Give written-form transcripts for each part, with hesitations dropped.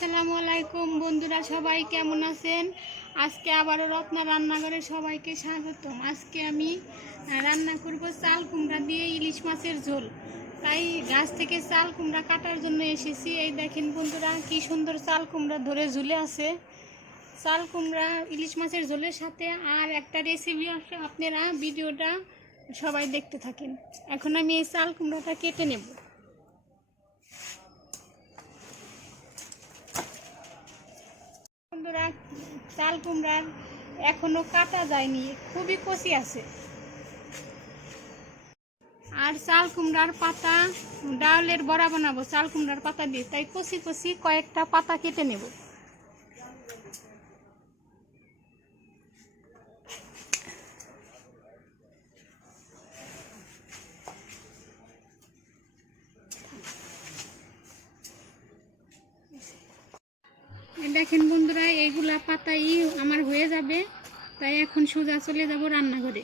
আসসালামু আলাইকুম বন্ধুরা, সবাই কেমন আছেন? আজকে আবারও রত্না রান্নাঘরে সবাইকে স্বাগতম। আজকে আমি রান্না করব চাল কুমড়া দিয়ে ইলিশ মাছের ঝোল। তাই গাছ থেকে চাল কুমড়া কাটার জন্য এসেছি। এই দেখেন বন্ধুরা, কি সুন্দর চাল কুমড়া ধরে ঝুলে আছে। চাল কুমড়া ইলিশ মাছের ঝোলের সাথে আর একটা রেসিপি আছে, আপনারা ভিডিওটা সবাই দেখতে থাকেন। এখন আমি এই চাল কুমড়াটা কেটে নেব। বন্ধুরা, চাল কুমড়ার এখনো কাটা যায়নি, খুবই কচি আছে। আর চাল কুমড়ার পাতা ডালের বড়া বানাবো চাল কুমড়ার পাতা দিয়ে, তাই কচি কচি কয়েকটা পাতা কেটে নেব। দেখেন বন্ধুরা, এইগুলা পাতাই আমার হয়ে যাবে, তাই এখন সোজা চলে যাব রান্নাঘরে।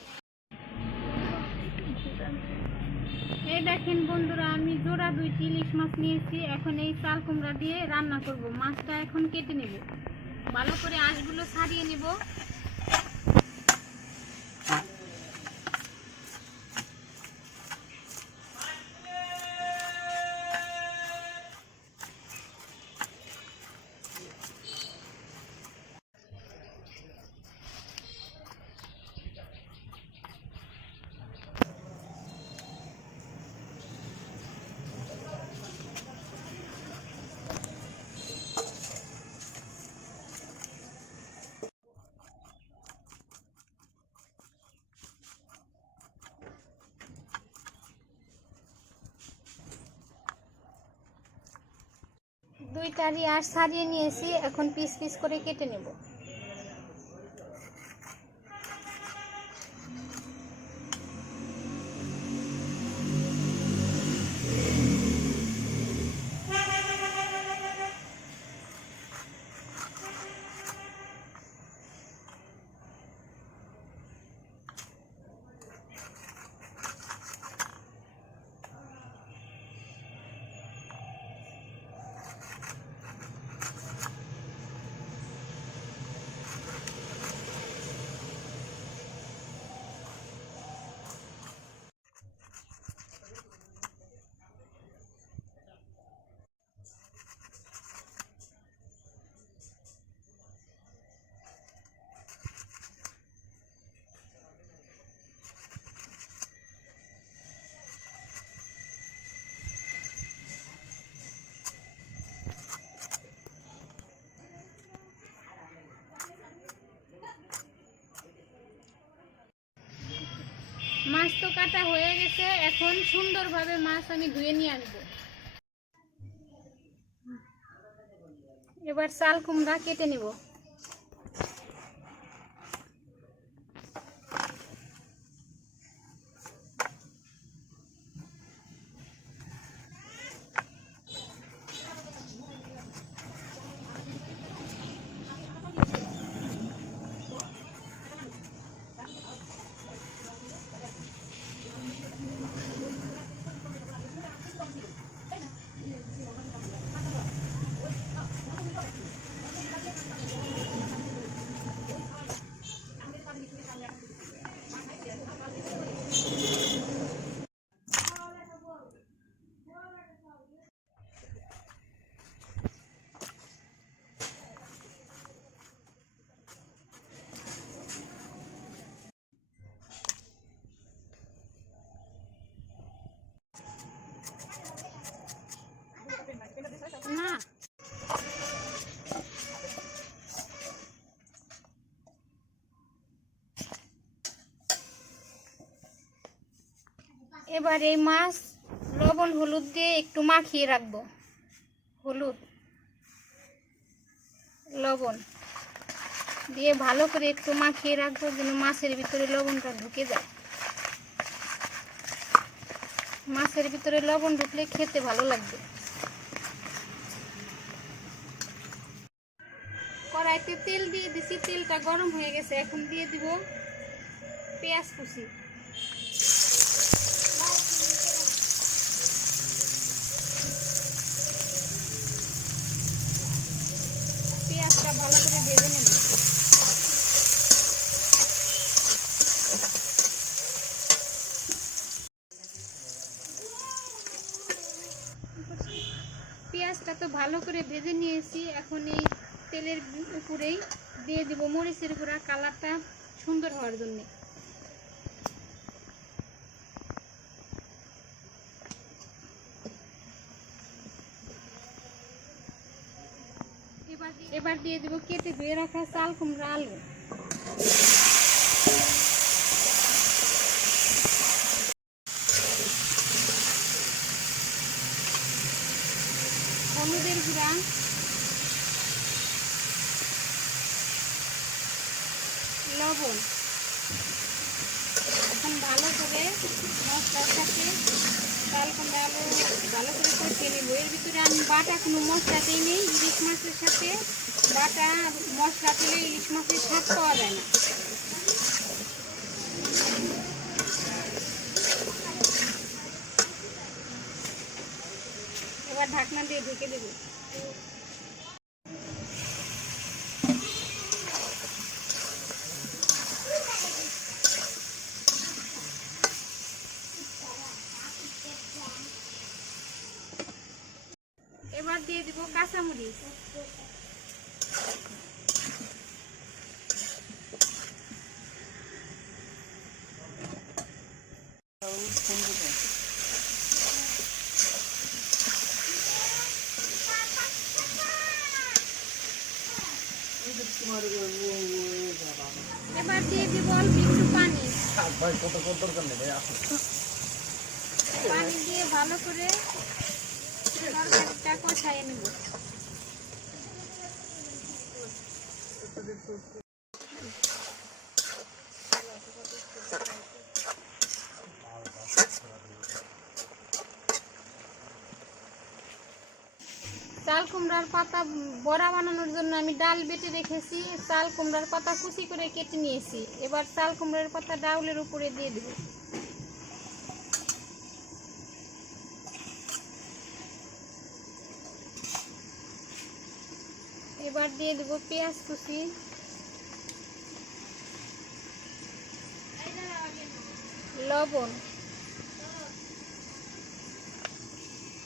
এই দেখেন বন্ধুরা, আমি জোড়া 2টি ইলিশ মাছ নিয়েছি। এখন এই চাল কুমড়া দিয়ে রান্না করব। মাছটা এখন কেটে নেব, ভালো করে আঁশগুলো ছাড়িয়ে নেব। দুইটারই আঁশ ছাড়িয়ে নিয়েছি, এখন পিস পিস করে কেটে নেব। মাছ তো কাটা হয়ে গেছে, এখন সুন্দরভাবে মাছ আমি ধুয়ে নিয়ে আসবো। এবার চাল কুমড়া কেটে নিব। না, এবার এই মাছ লবণ হলুদ দিয়ে একটু মাখিয়ে রাখবো। হলুদ লবণ দিয়ে ভালো করে একটু মাখিয়ে রাখবো, যেন মাছের ভিতরে লবণটা ঢুকে যায়। মাছের ভিতরে লবণ ঢুকলে খেতে ভালো লাগবে। কড়াইতে তেল দিয়ে দিছি, তেলটা গরম হয়ে গেছে। এখন দিয়ে দিব পেঁয়াজ কুচি। মাছটা তো ভালো করে ভেজে নিয়েছি। এখন এই তেলের উপরেই দিয়ে দিব মরিচের গুঁড়া, কালারটা সুন্দর হওয়ার জন্য। এবার দিয়ে দিব কেটে ধুয়ে রাখা চাল কুমড়া, আলু। হলুদের গুঁড়া, লবণ। এখন ভালো করে মশলার সাথে চাল কুমড়া, আলু ভালো করে কষিয়ে নেব। এর ভিতরে আমি বাটা কোনো মশলা দিই নেই। ইলিশ মাছের সাথে বাটা মশলা দিলে ইলিশ মাছের স্বাদ পাওয়া যায় না। এবার ঢাকনা দিয়ে ঢেকে দেব। এবার দিয়ে দিব কাঁচামরিচ। এবার দিয়ে দিব অল্প একটু পানি। পানি দিয়ে ভালো করে তরকারিটা কষাই নেব। চাল কুমড়ার পাতা বড়া বানানোর জন্য আমি ডাল বেটে রেখেছি। চাল কুমড়ার পাতা কুচি করে কেটে নিয়েছি। এবার চাল কুমড়ার পাতা ডাউলের উপরে দিয়ে দেব। এবার দিয়ে দেব পেঁয়াজ কুচি, লবণ,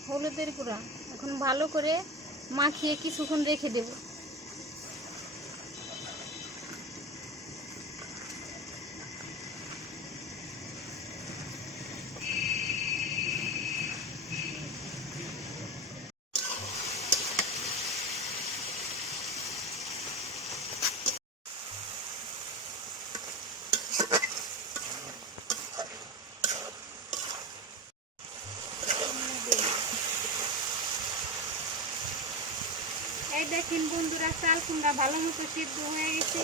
হলুদের গুঁড়া। এখন ভালো করে মাখিয়ে কিছুক্ষণ রেখে দেব। এই দেখেন বন্ধুরা, চাল কুমড়া ভালো মতো সিদ্ধ হয়ে গেছে।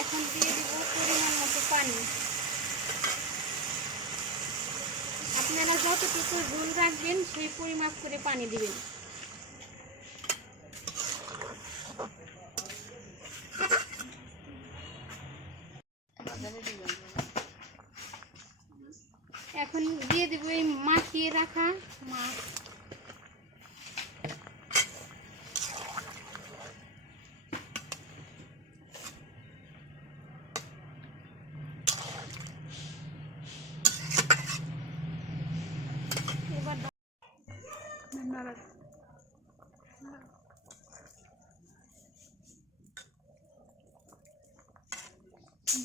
এখন দিয়ে দিব পরিমাণ মতো পানি। আপনারা যতটুকু ঝোল রাখবেন সেই পরিমাপ করে পানি দিবেন। এখন দিয়ে দেব এই মাখিয়ে রাখা মাছ।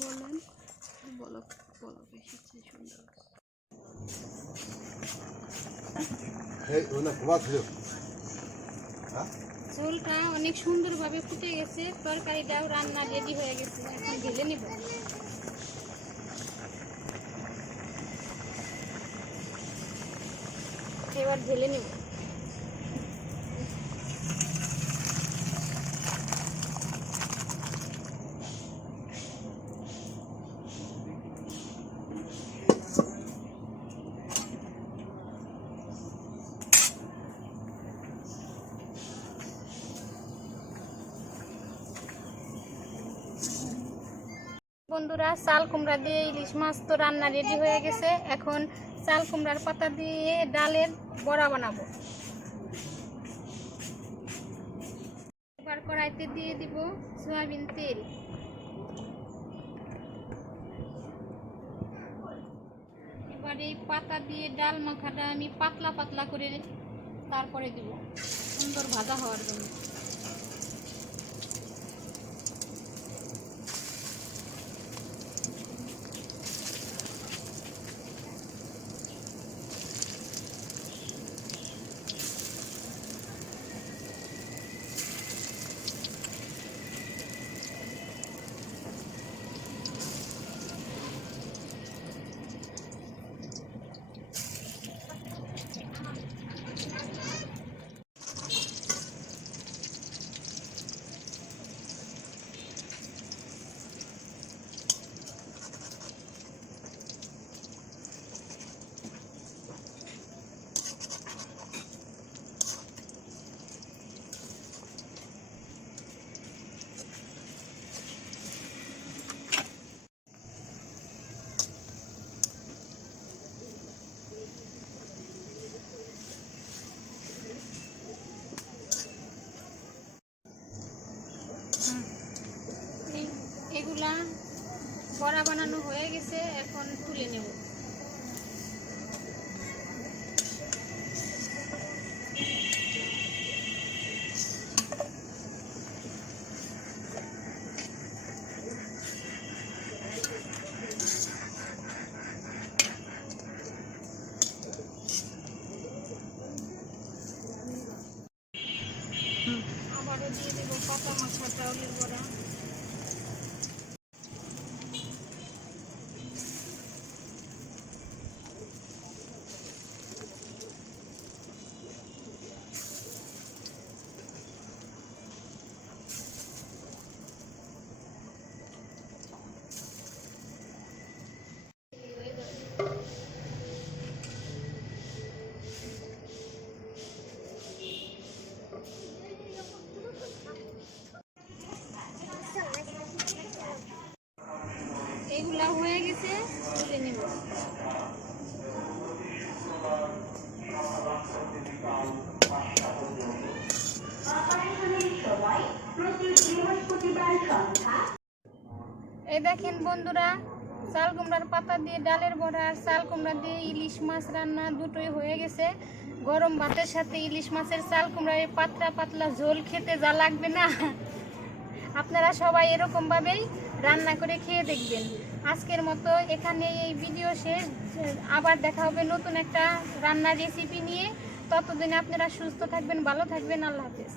বলেন, বলো বলো, বেশি সুন্দর। ঝোলটা অনেক সুন্দরভাবে ফুটে গেছে। তরকারিটাও রান্না রেডি হয়ে গেছে। এখন ঢেলে নিব। এবার ঢেলে নিব। বন্ধুরা, চাল কুমড়া দিয়ে ইলিশ মাছ তো রান্না রেডি হয়ে গেছে। এখন চাল কুমড়ার পাতা দিয়ে ডালের বড়া বানাবো। এবার কড়াইতে দিয়ে দিব সয়াবিন তেল। এবার এই পাতা দিয়ে ডাল মাখাটা আমি পাতলা পাতলা করে তারপরে দিব সুন্দর ভাজা হওয়ার জন্য। এগুলা বড়া বানানো হয়ে গেছে, এখন তুলে নেব। আবারও দিয়ে দেব পাতা মাখা চাউলের বড়া। এগুলা হয়ে গেছে, তুলে নেব। এই দেখেন বন্ধুরা, চাল কুমড়ার পাতা দিয়ে ডালের বড়া আর চাল কুমড়া দিয়ে ইলিশ মাছ রান্না দুটোই হয়ে গেছে। গরম ভাতের সাথে ইলিশ মাছের চাল কুমড়ার পাতলা পাতলা ঝোল খেতে যা লাগবে না, আপনারা সবাই এরকমভাবেই রান্না করে খেয়ে দেখবেন। আজকের মতো এখানে এই ভিডিও শেষ। আবার দেখা হবে নতুন একটা রান্নার রেসিপি নিয়ে। ততদিন আপনারা সুস্থ থাকবেন, ভালো থাকবেন। আল্লাহ হাফেজ।